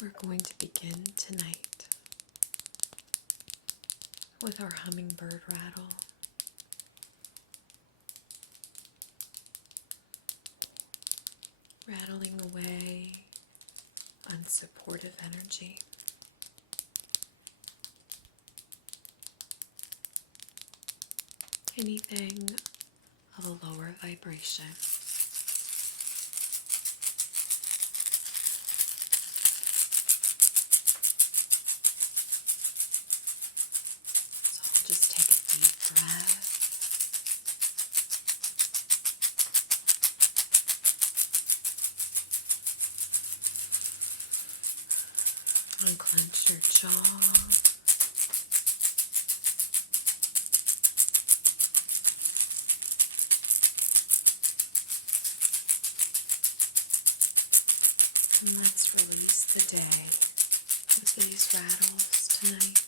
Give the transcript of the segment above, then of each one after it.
We're going to begin tonight with our hummingbird rattle. Rattling away unsupportive energy. Anything of a lower vibration. So I'll just take a deep breath. Unclench your jaw. And let's release the day with these rattles tonight.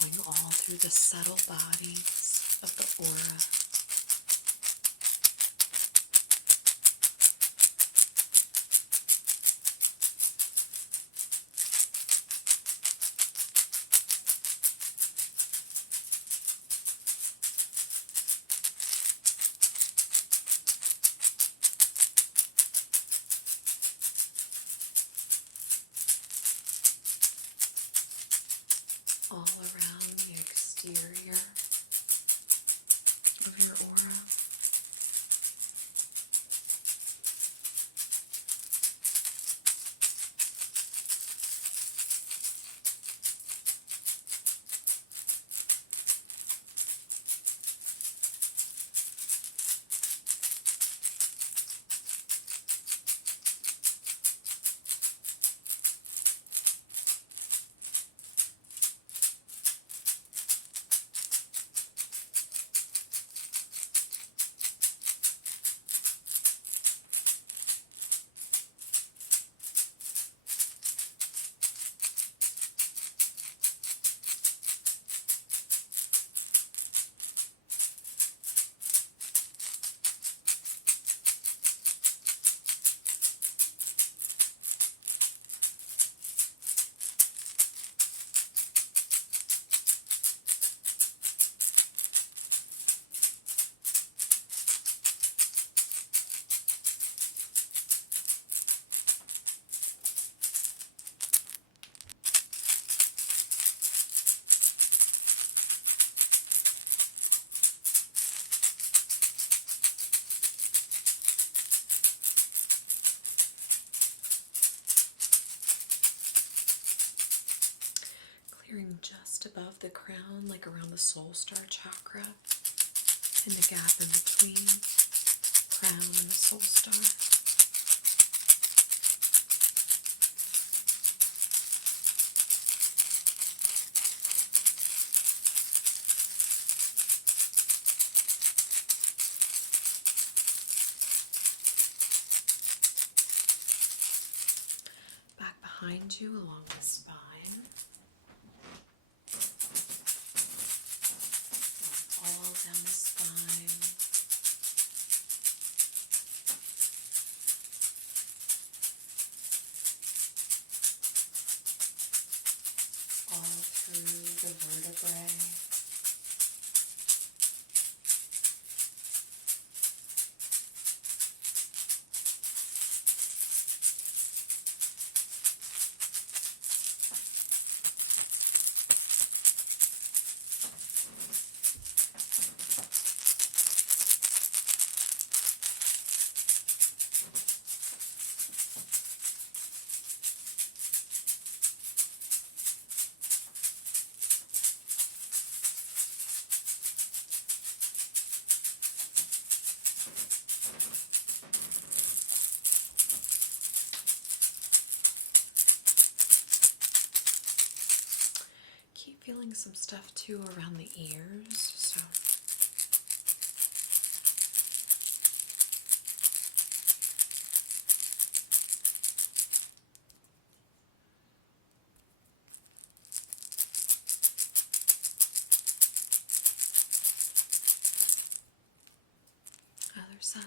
Going all through the subtle bodies of the aura. All around the exterior of your aura. Clearing just above the crown, like around the soul star chakra, and the gap in between crown and the soul star. Back behind you along the spine. All down the spine. All through the vertebrae. Feeling some stuff too around the ears, so other side.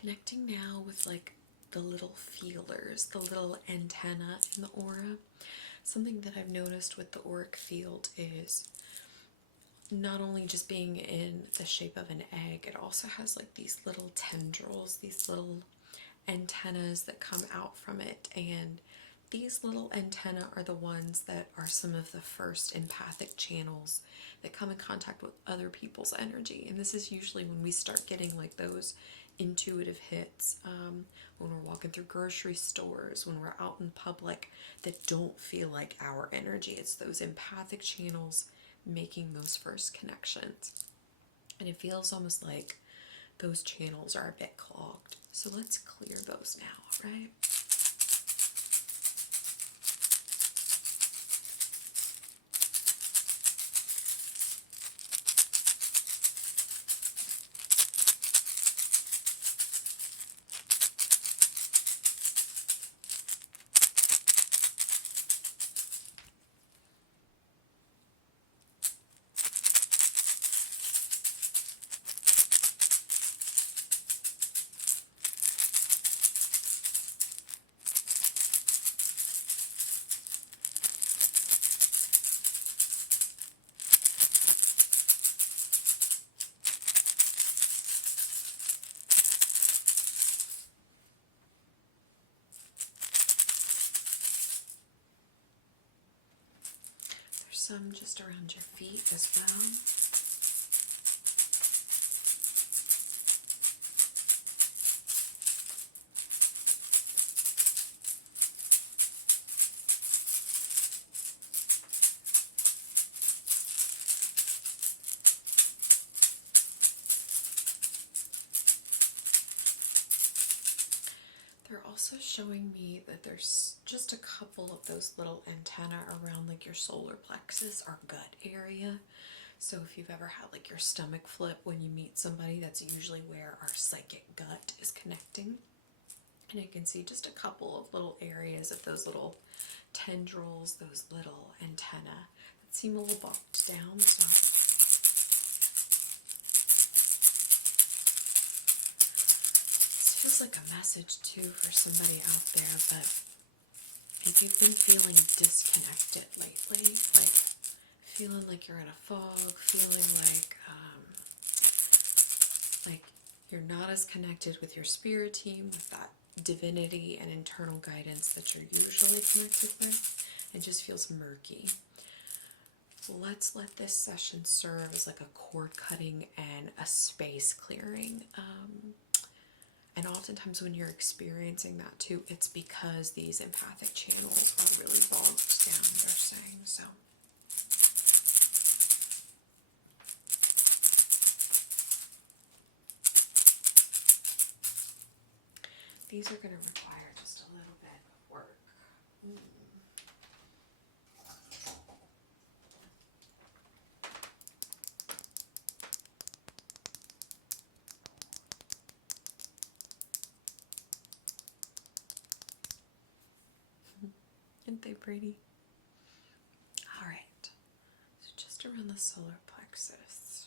Connecting now with like the little feelers, the little antenna in the aura. Something that I've noticed with the auric field is not only just being in the shape of an egg, it also has like these little tendrils, these little antennas that come out from it. And these little antennae are the ones that are some of the first empathic channels that come in contact with other people's energy. And this is usually when we start getting like those intuitive hits, when we're walking through grocery stores, when we're out in public, that don't feel like our energy. It's those empathic channels making those first connections. And it feels almost like those channels are a bit clogged. So let's clear those now, right? Some just around your feet as well. They're also showing me that there's just a couple of those little antennae around like your solar plexus, our gut area. So if you've ever had like your stomach flip when you meet somebody, that's usually where our psychic gut is connecting. And I can see just a couple of little areas of those little tendrils, those little antennae that seem a little bogged down. So feels like a message too for somebody out there, but if you've been feeling disconnected lately, like feeling like you're in a fog, feeling like you're not as connected with your spirit team, with that divinity and internal guidance that you're usually connected with, it just feels murky. Let's let this session serve as like a cord cutting and a space clearing. And oftentimes when you're experiencing that too, it's because these empathic channels are really bogged down, they're saying. So these are going to require just a little bit of work. Aren't they pretty? All right, so just around the solar plexus.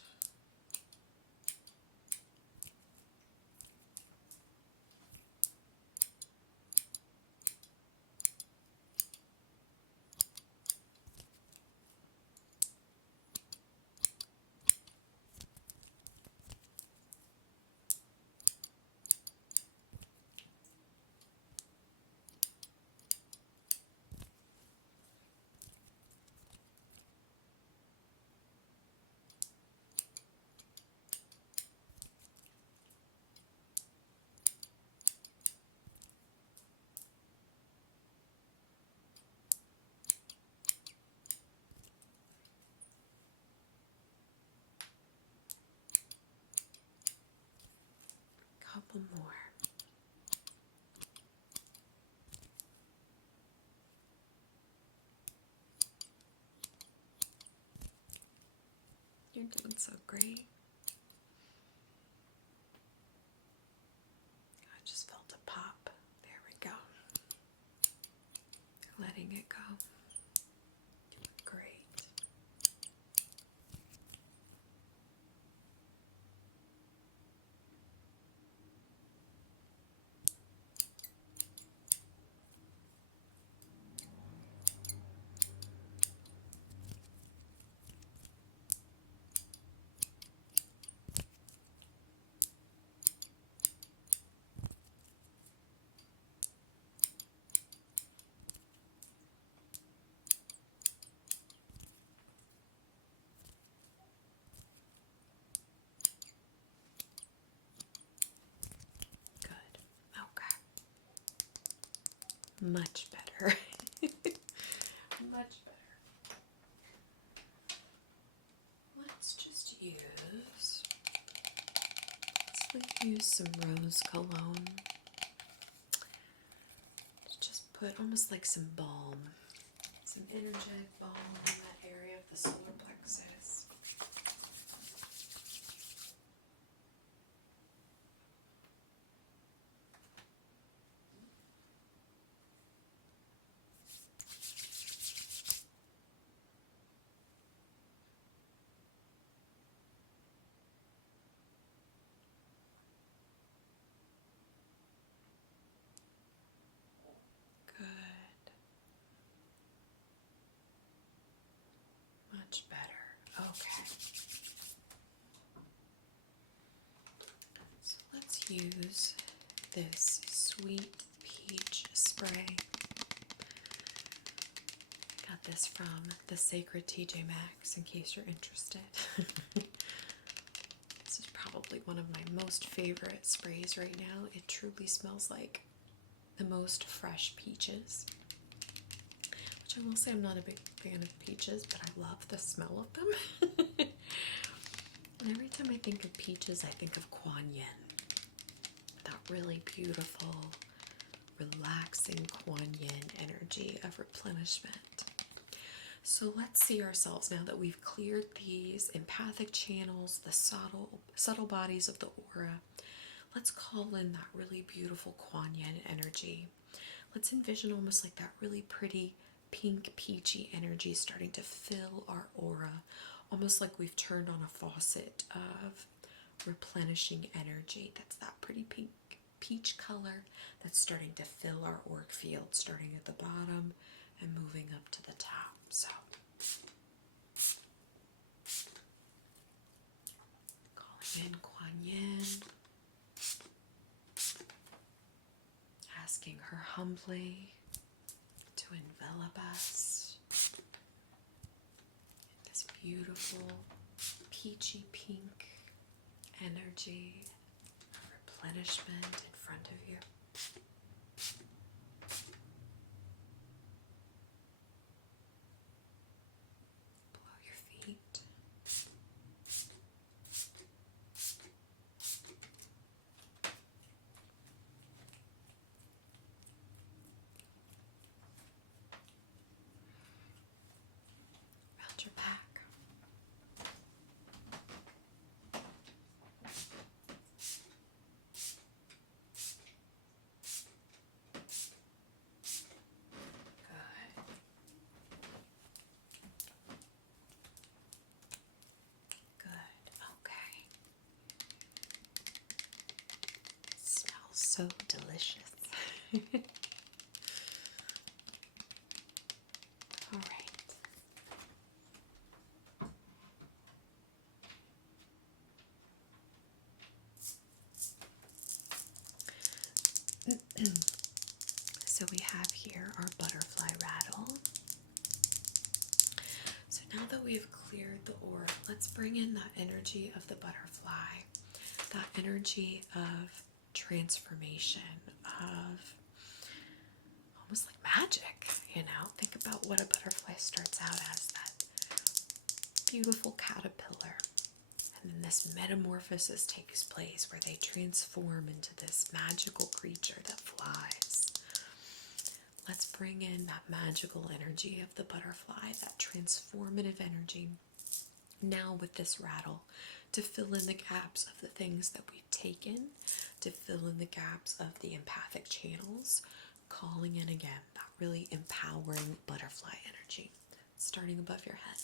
You're doing so great. I just felt a pop. There we go. Letting it go. Great. Good. Okay. Much better. Much better. Let's use some rose cologne to just put almost like some balm, some energetic balm in that area of the solar plexus. Good. Much better. Okay. So let's use this sweet peach spray. Got this from the Sacred TJ Maxx in case you're interested. This is probably one of my most favorite sprays right now. It truly smells like the most fresh peaches. Which I will say I'm not a big fan of peaches, but I love the smell of them. And every time I think of peaches, I think of Kuan Yin. That really beautiful, relaxing Kuan Yin energy of replenishment. So let's see ourselves now that we've cleared these empathic channels, the subtle bodies of the aura. Let's call in that really beautiful Kuan Yin energy. Let's envision almost like that really pretty pink peachy energy starting to fill our aura, almost like we've turned on a faucet of replenishing energy. That's that pretty pink peach color that's starting to fill our auric field, starting at the bottom and moving up to the top. So calling in Kuan Yin, asking her humbly to envelop us in this beautiful peachy pink energy of replenishment in front of you. Below your feet. Around your back. So delicious. All right. So we have here our butterfly rattle. So now that we've cleared the aura, let's bring in that energy of the butterfly, that energy of transformation, of almost like magic, you know? Think about what a butterfly starts out as, that beautiful caterpillar. And then this metamorphosis takes place where they transform into this magical creature that flies. Let's bring in that magical energy of the butterfly, that transformative energy now with this rattle, to fill in the gaps of the things that we've taken, to fill in the gaps of the empathic channels, calling in again that really empowering butterfly energy, starting above your head.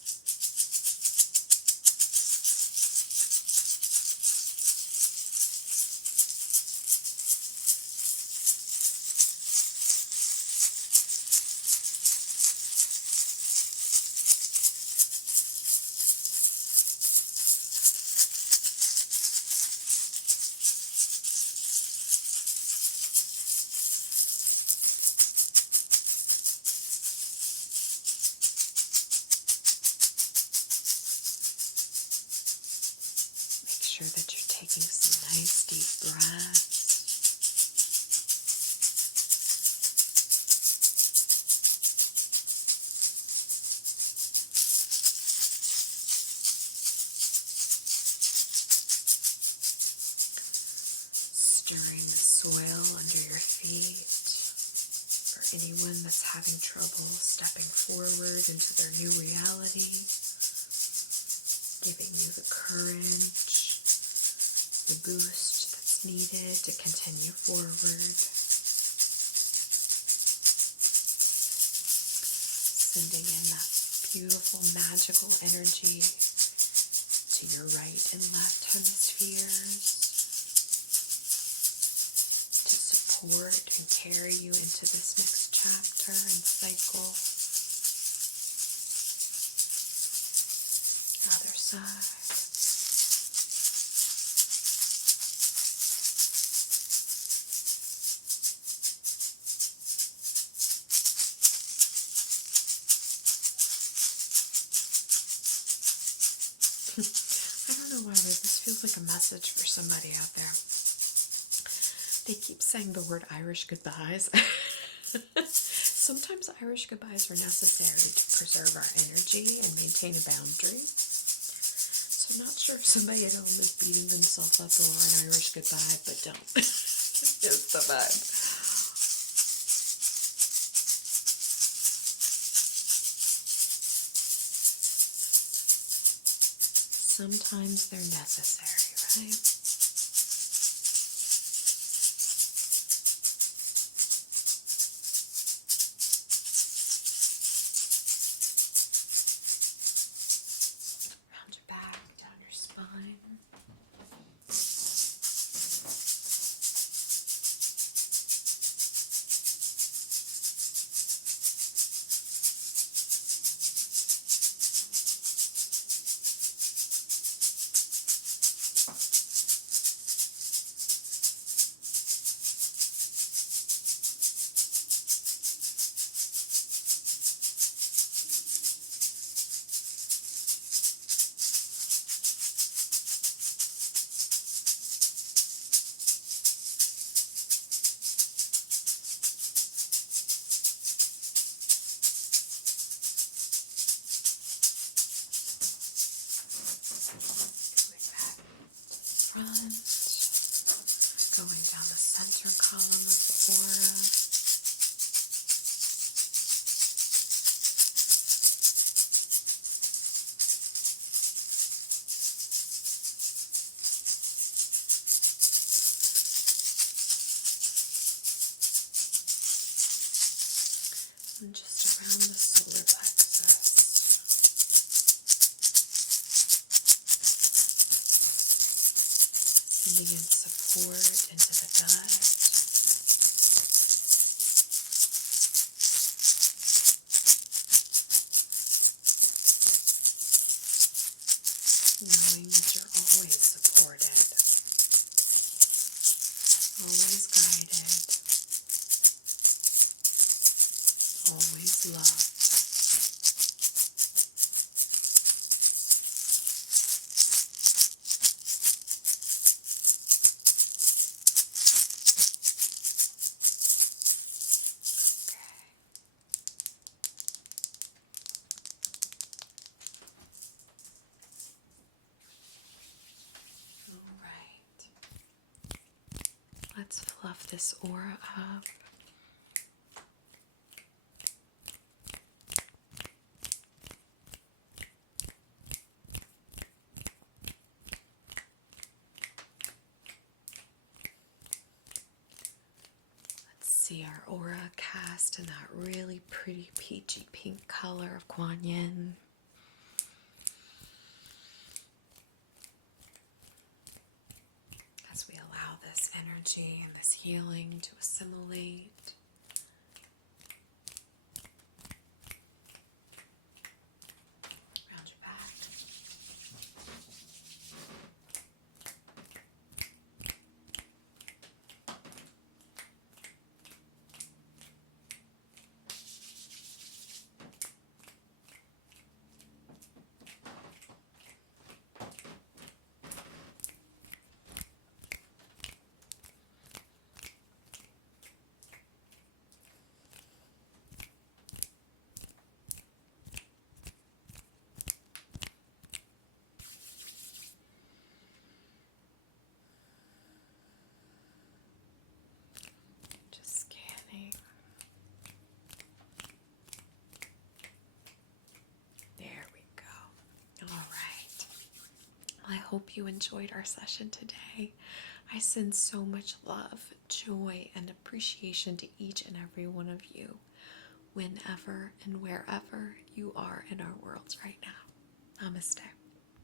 Make sure that you're taking some nice deep breaths. Stirring the soil under your feet. For anyone that's having trouble stepping forward into their new reality, giving you the courage, the boost that's needed to continue forward. Sending in that beautiful magical energy to your right and left hemispheres to support and carry you into this next chapter and cycle. Other side. I don't know why, but this feels like a message for somebody out there. They keep saying the word Irish goodbyes. Sometimes Irish goodbyes are necessary to preserve our energy and maintain a boundary. So I'm not sure if somebody at home is beating themselves up over an Irish goodbye, but don't. It's the vibe. Sometimes they're necessary, right? Round your back, down your spine. Going down the center column of the aura. And just around the solar plexus. Sending in support into the gut. Knowing that you're always supported, always guided, always loved. Let's fluff this aura up. see our aura cast in that really pretty peachy pink color of Kuan Yin. As we allow this energy and this healing to assimilate. Around your back. Just scanning. There we go. All right. I hope you enjoyed our session today. I send so much love, joy, and appreciation to each and every one of you, whenever and wherever you are in our worlds right now. Namaste.